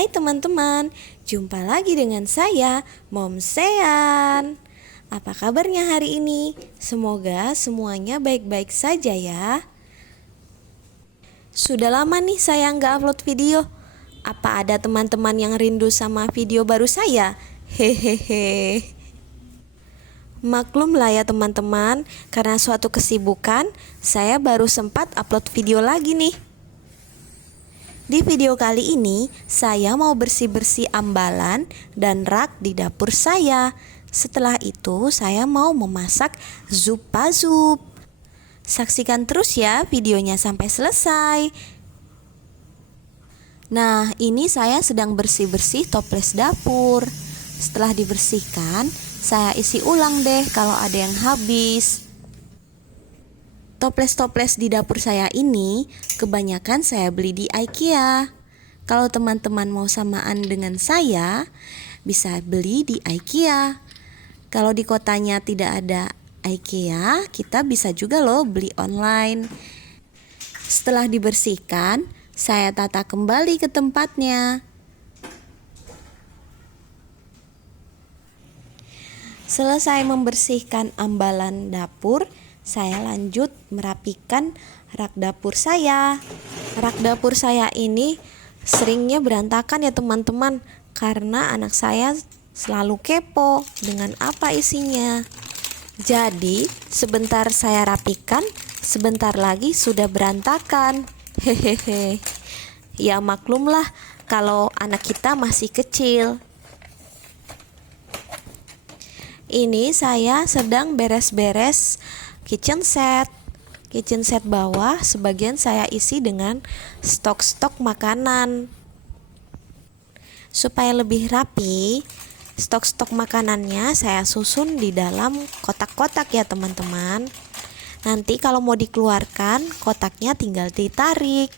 Hai teman-teman, jumpa lagi dengan saya, Mom Sean. Apa kabarnya hari ini? Semoga semuanya baik-baik saja ya. Sudah lama nih saya nggak upload video. Apa ada teman-teman yang rindu sama video baru saya? Hehehe. Maklum lah ya teman-teman, karena suatu kesibukan, saya baru sempat upload video lagi nih. Di video kali ini, saya mau bersih-bersih ambalan dan rak di dapur saya. Setelah itu, saya mau memasak zupa-zup. Saksikan terus ya videonya sampai selesai. Nah, ini saya sedang bersih-bersih toples dapur. Setelah dibersihkan, saya isi ulang deh kalau ada yang habis. Toples-toples di dapur saya ini kebanyakan saya beli di IKEA. Kalau teman-teman mau samaan dengan saya, bisa beli di IKEA. Kalau di kotanya tidak ada IKEA, kita bisa juga loh beli online. Setelah dibersihkan, saya tata kembali ke tempatnya. Selesai membersihkan ambalan dapur, saya lanjut merapikan rak dapur saya. Rak dapur saya ini seringnya berantakan ya teman-teman, karena anak saya selalu kepo dengan apa isinya. Jadi sebentar saya rapikan, sebentar lagi sudah berantakan. Hehehe. Ya maklumlah kalau anak kita masih kecil. Ini saya sedang beres-beres kitchen set bawah sebagian saya isi dengan stok-stok makanan. Supaya lebih rapi, stok-stok makanannya saya susun di dalam kotak-kotak ya teman-teman. Nanti kalau mau dikeluarkan, kotaknya tinggal ditarik,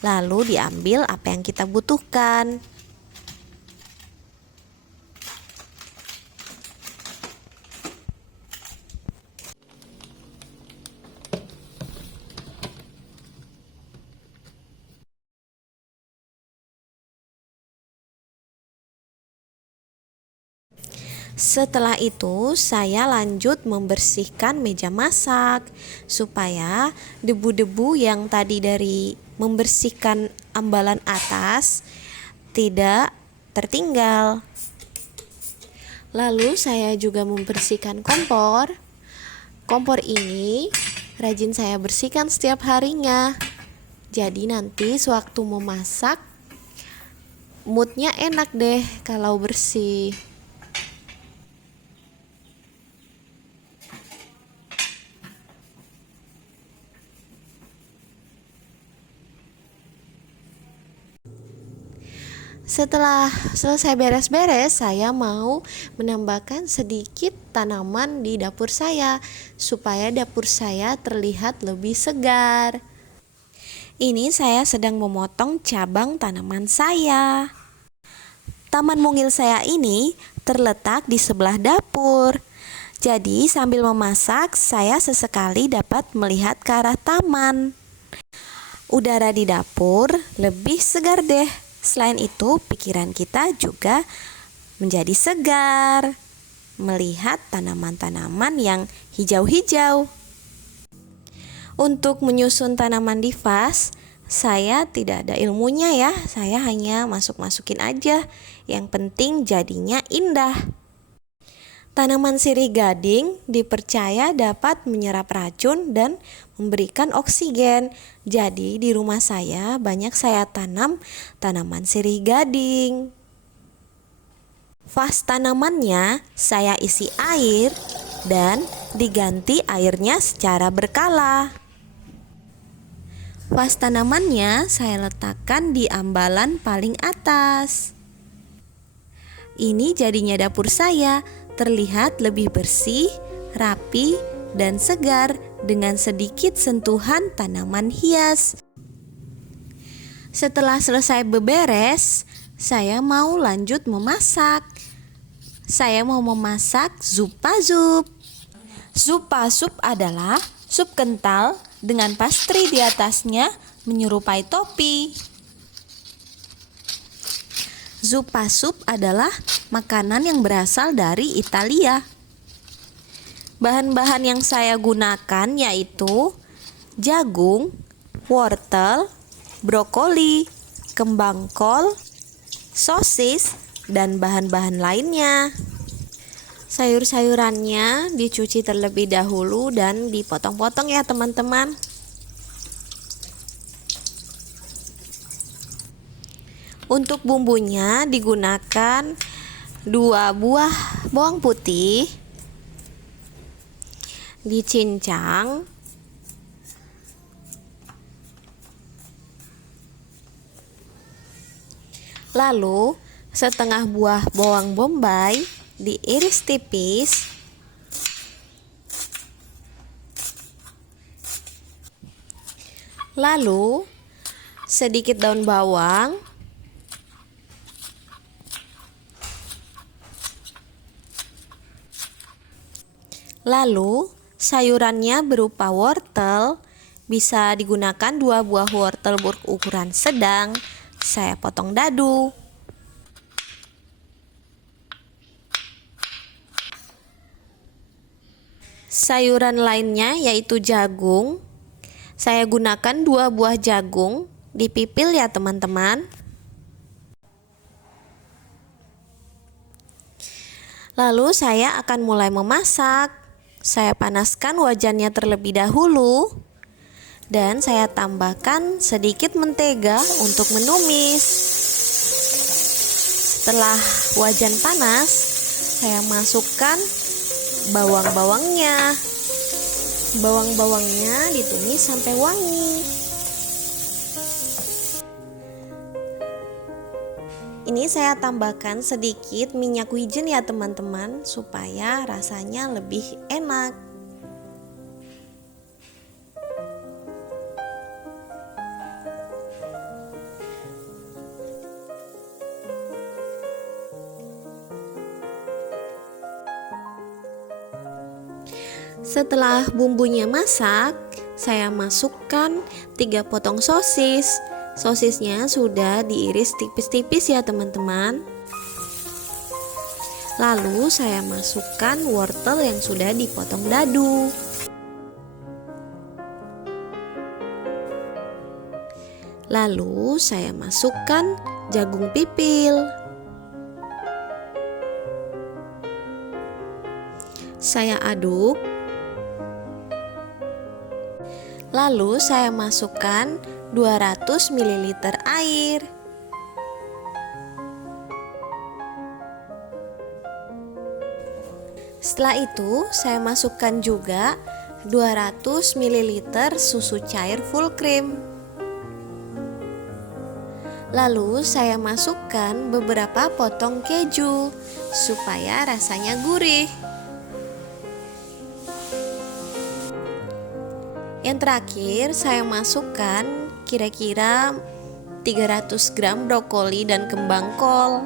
lalu diambil apa yang kita butuhkan. Setelah itu, saya lanjut membersihkan meja masak supaya debu-debu yang tadi dari membersihkan ambalan atas tidak tertinggal. Lalu saya juga membersihkan kompor. Kompor ini rajin saya bersihkan setiap harinya. Jadi nanti sewaktu memasak, moodnya enak deh kalau bersih. Setelah selesai beres-beres, saya mau menambahkan sedikit tanaman di dapur saya supaya dapur saya terlihat lebih segar. Ini saya sedang memotong cabang tanaman saya. Taman mungil saya ini terletak di sebelah dapur. Jadi sambil memasak, saya sesekali dapat melihat ke arah taman. Udara di dapur lebih segar deh. Selain itu, pikiran kita juga menjadi segar melihat tanaman-tanaman yang hijau-hijau. Untuk menyusun tanaman di vas, saya tidak ada ilmunya ya. Saya hanya masukin aja. Yang penting jadinya indah. Tanaman sirih gading dipercaya dapat menyerap racun dan memberikan oksigen. Jadi di rumah saya banyak saya tanam tanaman sirih gading. Vas tanamannya saya isi air dan diganti airnya secara berkala. Vas tanamannya saya letakkan di ambalan paling atas. Ini jadinya dapur saya terlihat lebih bersih, rapi, dan segar dengan sedikit sentuhan tanaman hias. Setelah selesai beberes, saya mau lanjut memasak. Saya mau memasak zupa-zup. Zupa-zup adalah sup kental dengan pastry di atasnya menyerupai topi. Zuppa sup adalah makanan yang berasal dari Italia. Bahan-bahan yang saya gunakan yaitu jagung, wortel, brokoli, kembang kol, sosis, dan bahan-bahan lainnya. Sayur-sayurannya dicuci terlebih dahulu dan dipotong-potong ya teman-teman. Untuk bumbunya digunakan 2 buah bawang putih, dicincang, lalu setengah buah bawang bombay diiris tipis, lalu sedikit daun bawang, lalu sayurannya berupa wortel, bisa digunakan 2 buah wortel berukuran sedang, saya potong dadu. Sayuran lainnya yaitu jagung, saya gunakan 2 buah jagung, dipipil ya teman-teman. Lalu saya akan mulai memasak. Saya panaskan wajannya terlebih dahulu dan saya tambahkan sedikit mentega untuk menumis. Setelah wajan panas, saya masukkan bawang-bawangnya. Bawang-bawangnya ditumis sampai wangi. Ini saya tambahkan sedikit minyak wijen ya teman-teman, supaya rasanya lebih enak. Setelah bumbunya masak, saya masukkan 3 potong sosis. Sosisnya sudah diiris tipis-tipis ya teman-teman. Lalu saya masukkan wortel yang sudah dipotong dadu. Lalu saya masukkan jagung pipil. Saya aduk. Lalu saya masukkan 200 ml air. Setelah itu saya masukkan juga 200 ml susu cair full cream. Lalu saya masukkan beberapa potong keju supaya rasanya gurih. Yang terakhir saya masukkan kira-kira 300 gram brokoli dan kembang kol.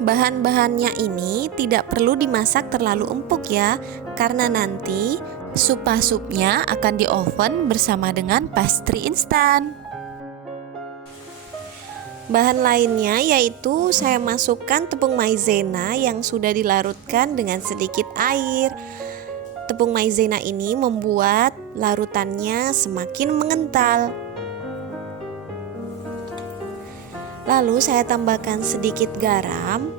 Bahan-bahannya ini tidak perlu dimasak terlalu empuk ya, karena nanti Zuppa supnya akan di oven bersama dengan pastry instan. Bahan lainnya yaitu saya masukkan tepung maizena yang sudah dilarutkan dengan sedikit air. Tepung maizena ini membuat larutannya semakin mengental. Lalu saya tambahkan sedikit garam.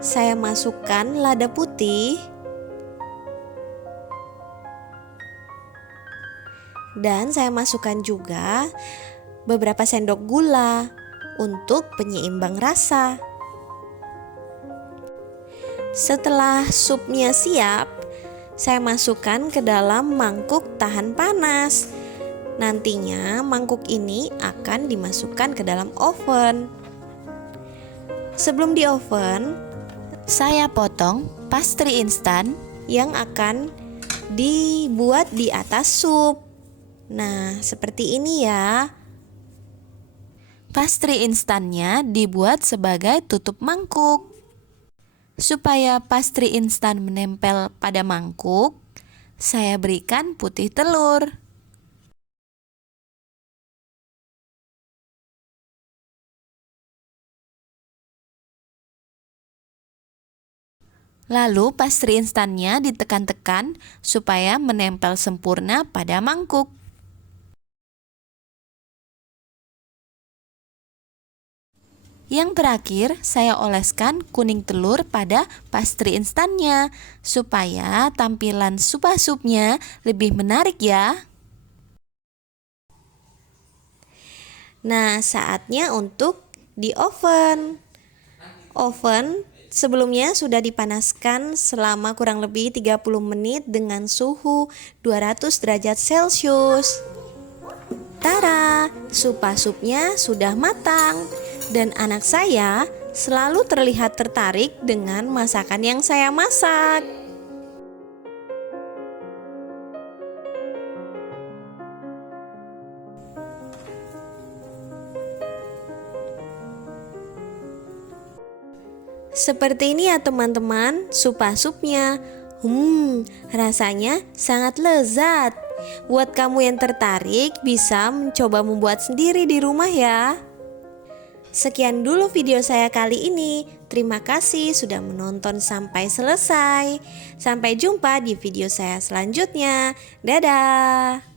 Saya masukkan lada putih. Dan saya masukkan juga beberapa sendok gula untuk penyeimbang rasa. Setelah supnya siap, saya masukkan ke dalam mangkuk tahan panas. Nantinya mangkuk ini akan dimasukkan ke dalam oven. Sebelum di oven, saya potong pastry instan yang akan dibuat di atas sup. Nah, seperti ini ya. Pastry instannya dibuat sebagai tutup mangkuk. Supaya pastry instan menempel pada mangkuk, saya berikan putih telur. Lalu pastry instannya ditekan-tekan supaya menempel sempurna pada mangkuk. Yang terakhir, saya oleskan kuning telur pada pastry instannya supaya tampilan supnya lebih menarik ya. Nah, saatnya untuk di oven. Oven sebelumnya sudah dipanaskan selama kurang lebih 30 menit dengan suhu 200 derajat Celcius. Tara, supnya sudah matang dan anak saya selalu terlihat tertarik dengan masakan yang saya masak. Seperti ini ya teman-teman, supnya. Rasanya sangat lezat. Buat kamu yang tertarik, bisa mencoba membuat sendiri di rumah ya. Sekian dulu video saya kali ini. Terima kasih sudah menonton sampai selesai. Sampai jumpa di video saya selanjutnya. Dadah.